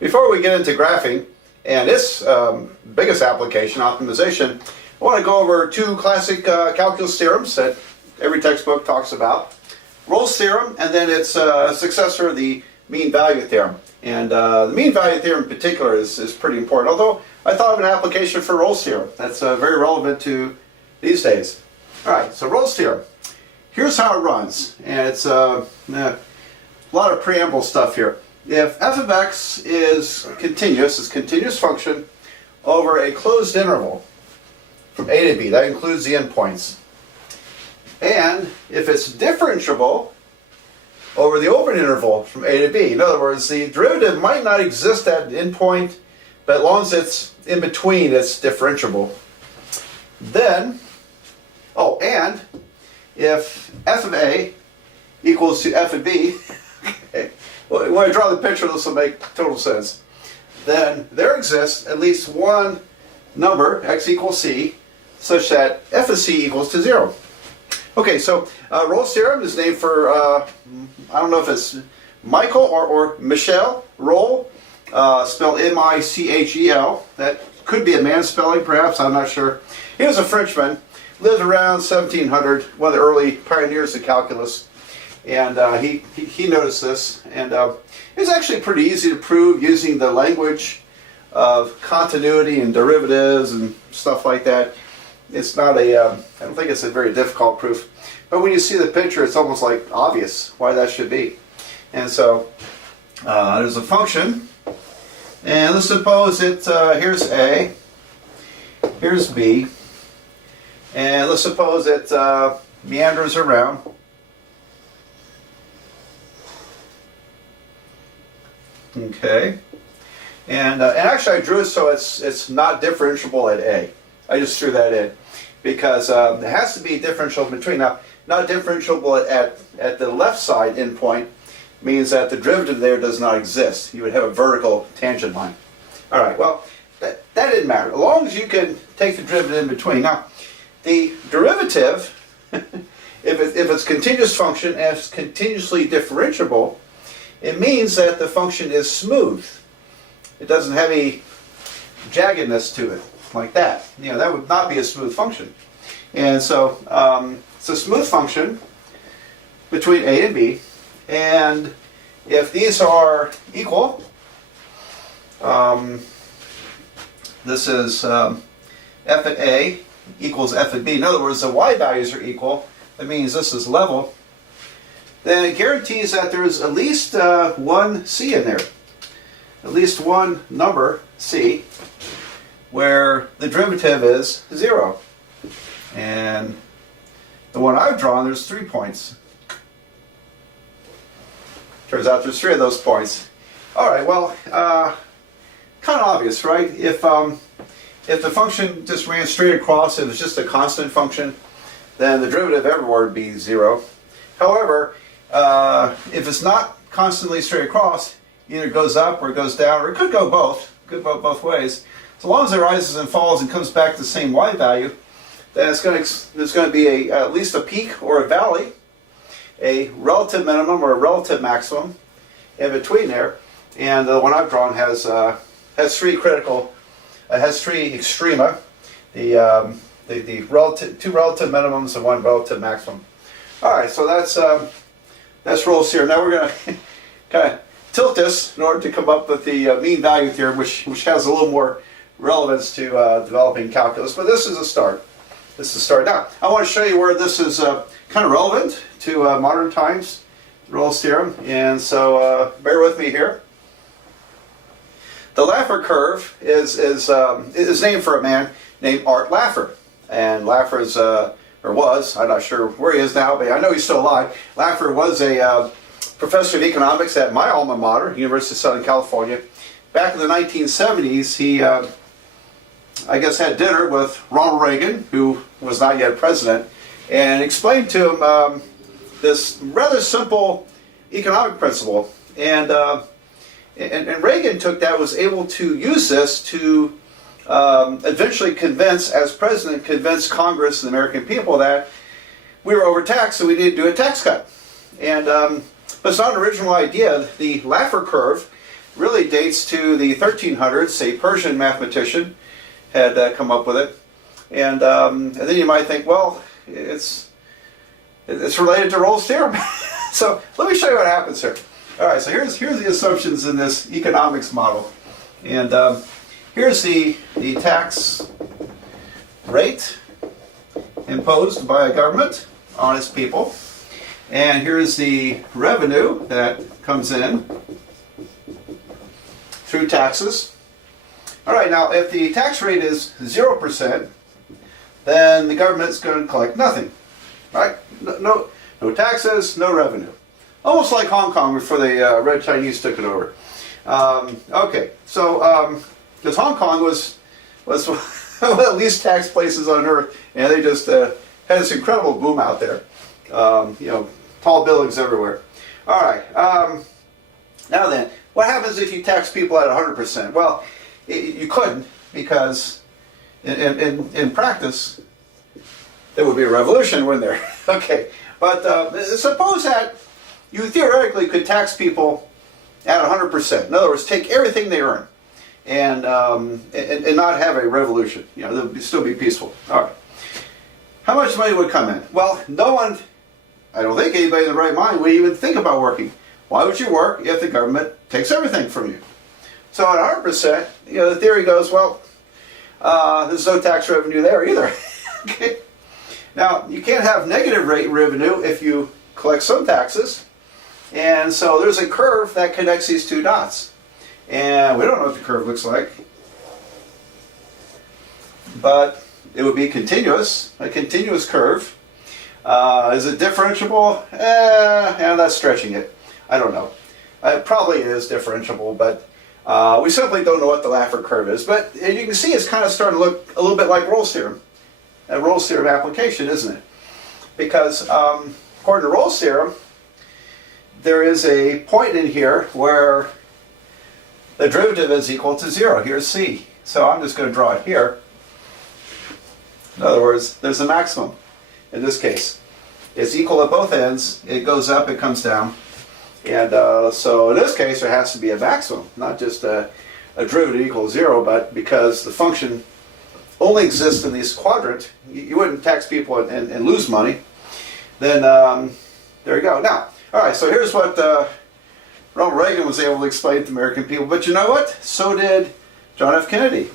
Before we get into graphing and its biggest application, optimization, I want to go over two classic calculus theorems that every textbook talks about. Rolle's theorem, and then its successor, the mean value theorem. And the mean value theorem in particular is pretty important, although I thought of an application for Rolle's theorem that's very relevant to these days. Alright, so Rolle's theorem. Here's how it runs, and it's a lot of preamble stuff here. If f of x is continuous function over a closed interval from a to b, that includes the endpoints, and if it's differentiable over the open interval from a to b, in other words, the derivative might not exist at the endpoint, but as long as it's in between, it's differentiable. Then, and if f of a equals to f of b, okay, well, when I draw the picture, this will make total sense. Then there exists at least one number, x equals c, such that f of c equals to 0. Okay, so Rolle's theorem is named for, I don't know if it's Michael or Michel Rolle, spelled M-I-C-H-E-L. That could be a man spelling, perhaps, I'm not sure. He was a Frenchman, lived around 1700, one of the early pioneers of calculus. And he noticed this, and it was actually pretty easy to prove using the language of continuity and derivatives and stuff like that. It's not a, I don't think it's a very difficult proof. But when you see the picture, it's almost like obvious why that should be. And so there's a function, and let's suppose it, here's a, here's b, and let's suppose it meanders around. Okay, and actually I drew it so it's not differentiable at a. I just threw that in because it has to be differentiable between. Now, not differentiable at the left side endpoint means that the derivative there does not exist. You would have a vertical tangent line. All right, well, that didn't matter. As long as you can take the derivative in between. Now, the derivative, if it's continuous function and it's continuously differentiable, it means that the function is smooth. It doesn't have any jaggedness to it, like that. You know, that would not be a smooth function. And so it's a smooth function between a and b, and if these are equal, this is f at a equals f at b. In other words, the y values are equal. That means this is level. Then it guarantees that there's at least one c in there, at least one number c, where the derivative is 0. And the one I've drawn, there's 3 points. Turns out there's 3 of those points. All right, well, kind of obvious, right? If the function just ran straight across, it was just a constant function, then the derivative everywhere would be 0. However, if it's not constantly straight across, either it goes up or it goes down, or it could go both. Could go both ways. So long as it rises and falls and comes back to the same y value, then there's going to be at least a peak or a valley, a relative minimum or a relative maximum in between there. And the one I've drawn has 3 critical, has 3 extrema, the relative, 2 relative minimums and 1 relative maximum. All right, so that's Rolle's theorem. Now we're going to kind of tilt this in order to come up with the mean value theorem, which has a little more relevance to developing calculus. But this is a start. This is a start. Now, I want to show you where this is kind of relevant to modern times, Rolle's theorem. And so bear with me here. The Laffer curve is named for a man named Art Laffer. And Laffer is, or was, I'm not sure where he is now, but I know he's still alive. Laffer was a professor of economics at my alma mater, University of Southern California. Back in the 1970s, he, I guess, had dinner with Ronald Reagan, who was not yet president, and explained to him this rather simple economic principle. And Reagan took that, was able to use this to eventually convince, as president, convince Congress and the American people that we were overtaxed, so we needed to do a tax cut. And but it's not an original idea. The Laffer curve really dates to the 1300s. A Persian mathematician had come up with it. And then you might think, well, it's related to Rolle's theorem. So let me show you what happens here. All right, so here's the assumptions in this economics model. And here's the tax rate imposed by a government on its people. And here's the revenue that comes in through taxes. All right, now if the tax rate is 0%, then the government's going to collect nothing, right? No taxes, no revenue. Almost like Hong Kong before the Red Chinese took it over. Okay, so because Hong Kong was one of the least taxed places on earth, and they just had this incredible boom out there. Tall buildings everywhere. All right. Now then, what happens if you tax people at 100%? Well, you couldn't, because in practice there would be a revolution, wouldn't there? Okay, but suppose that you theoretically could tax people at 100%. In other words, take everything they earn and not have a revolution. They'll still be peaceful. All right. How much money would come in? Well, no one, I don't think anybody in the right mind would even think about working. Why would you work if the government takes everything from you? So at 100%, the theory goes, well, there's no tax revenue there either. Okay. Now, you can't have negative rate revenue if you collect some taxes. And so there's a curve that connects these two dots. And we don't know what the curve looks like. But it would be continuous, a continuous curve. Is it differentiable? And that's stretching it. I don't know. It probably is differentiable, but we simply don't know what the Laffer curve is. But you can see it's kind of starting to look a little bit like Rolle's theorem. A Rolle's theorem application, isn't it? Because according to Rolle's theorem, there is a point in here where the derivative is equal to 0. Here's c. So I'm just going to draw it here. In other words, there's a maximum in this case. It's equal at both ends. It goes up, it comes down. And so in this case, there has to be a maximum, not just a derivative equals 0, but because the function only exists in this quadrant, you wouldn't tax people and lose money. Then there you go. Now, all right, so here's what Ronald Reagan was able to explain to American people. But you know what? So did John F. Kennedy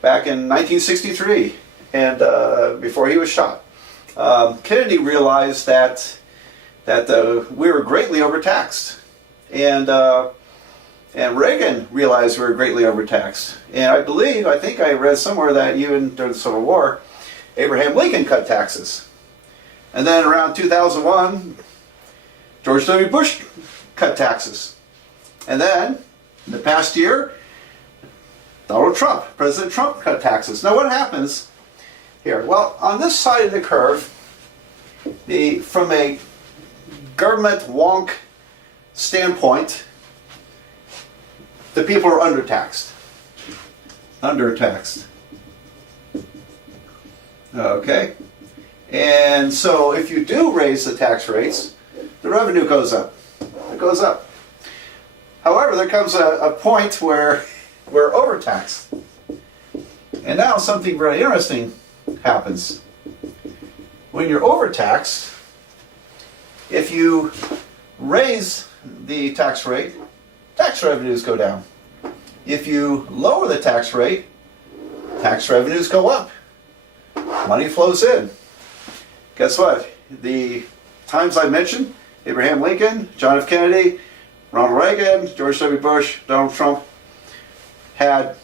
back in 1963, and before he was shot. Kennedy realized that we were greatly overtaxed, and Reagan realized we were greatly overtaxed. And I think I read somewhere that even during the Civil War, Abraham Lincoln cut taxes. And then around 2001, George W. Bush cut taxes. And then, in the past year, President Trump cut taxes. Now what happens here? Well, on this side of the curve, from a government wonk standpoint, the people are undertaxed. Undertaxed. Okay? And so if you do raise the tax rates, the revenue goes up. It goes up. However, there comes a point where we're overtaxed. And now something very interesting happens. When you're overtaxed, if you raise the tax rate, tax revenues go down. If you lower the tax rate, tax revenues go up. Money flows in. Guess what? The times I mentioned, Abraham Lincoln, John F. Kennedy, Ronald Reagan, George W. Bush, Donald Trump, had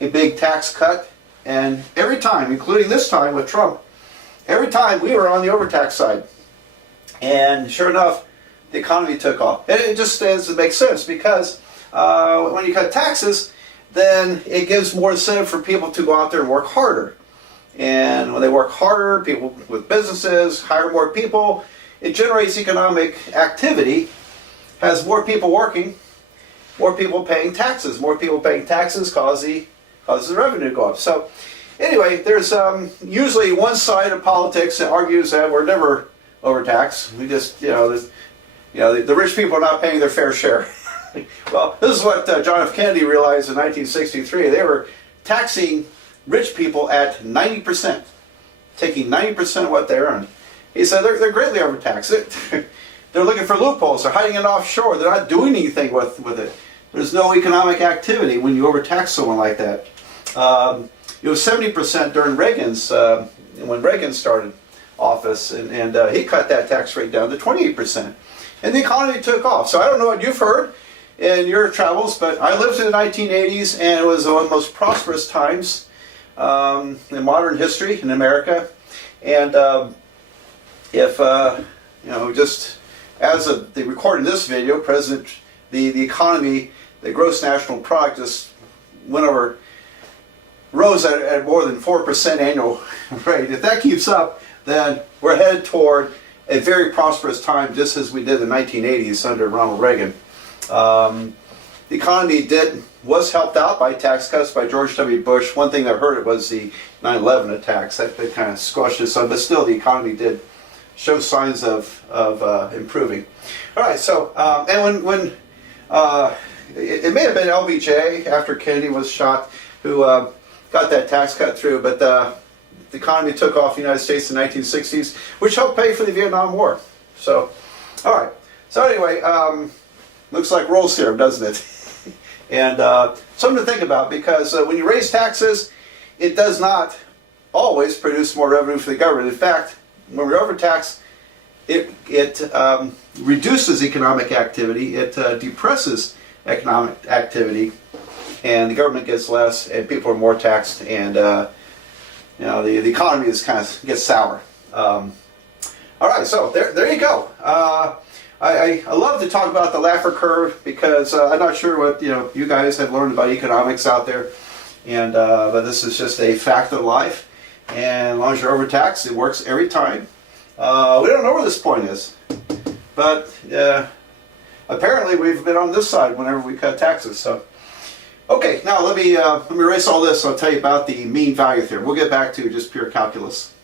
a big tax cut. And every time, including this time with Trump, every time we were on the overtax side. And sure enough, the economy took off. And it just makes sense, because when you cut taxes, then it gives more incentive for people to go out there and work harder. And when they work harder, people with businesses hire more people. It generates economic activity, has more people working, more people paying taxes. More people paying taxes causes the revenue to go up. So anyway, there's usually one side of politics that argues that we're never overtaxed. We just, the rich people are not paying their fair share. Well, this is what John F. Kennedy realized in 1963. They were taxing rich people at 90%, taking 90% of what they earned. He said they're greatly overtaxed. They're looking for loopholes. They're hiding it offshore. They're not doing anything with it. There's no economic activity when you overtax someone like that. It was 70% during Reagan's, when Reagan started office, and he cut that tax rate down to 28%. And the economy took off. So I don't know what you've heard in your travels, but I lived in the 1980s, and it was one of the most prosperous times in modern history in America. And if, just as of the recording this video, the economy, the gross national product just rose at more than 4% annual rate. If that keeps up, then we're headed toward a very prosperous time, just as we did in the 1980s under Ronald Reagan. The economy was helped out by tax cuts by George W. Bush. One thing that hurt it was the 9/11 attacks. That kind of squashed it some, but still the economy did show signs of improving. All right, so and when it may have been LBJ after Kennedy was shot who got that tax cut through, but the economy took off in the United States in the 1960s, which helped pay for the Vietnam War. So, all right. So anyway, looks like Rolle's theorem, doesn't it? And something to think about, because when you raise taxes, it does not always produce more revenue for the government. In fact, when we overtax, it reduces economic activity, it depresses economic activity, and the government gets less, and people are more taxed, and the economy is gets sour. All right, so there you go. I love to talk about the Laffer Curve, because I'm not sure what you guys have learned about economics out there, and but this is just a fact of life. And as long as you're overtaxed, it works every time. We don't know where this point is, but apparently we've been on this side whenever we cut taxes. So, okay, now let me erase all this. I'll tell you about the mean value theorem. We'll get back to just pure calculus.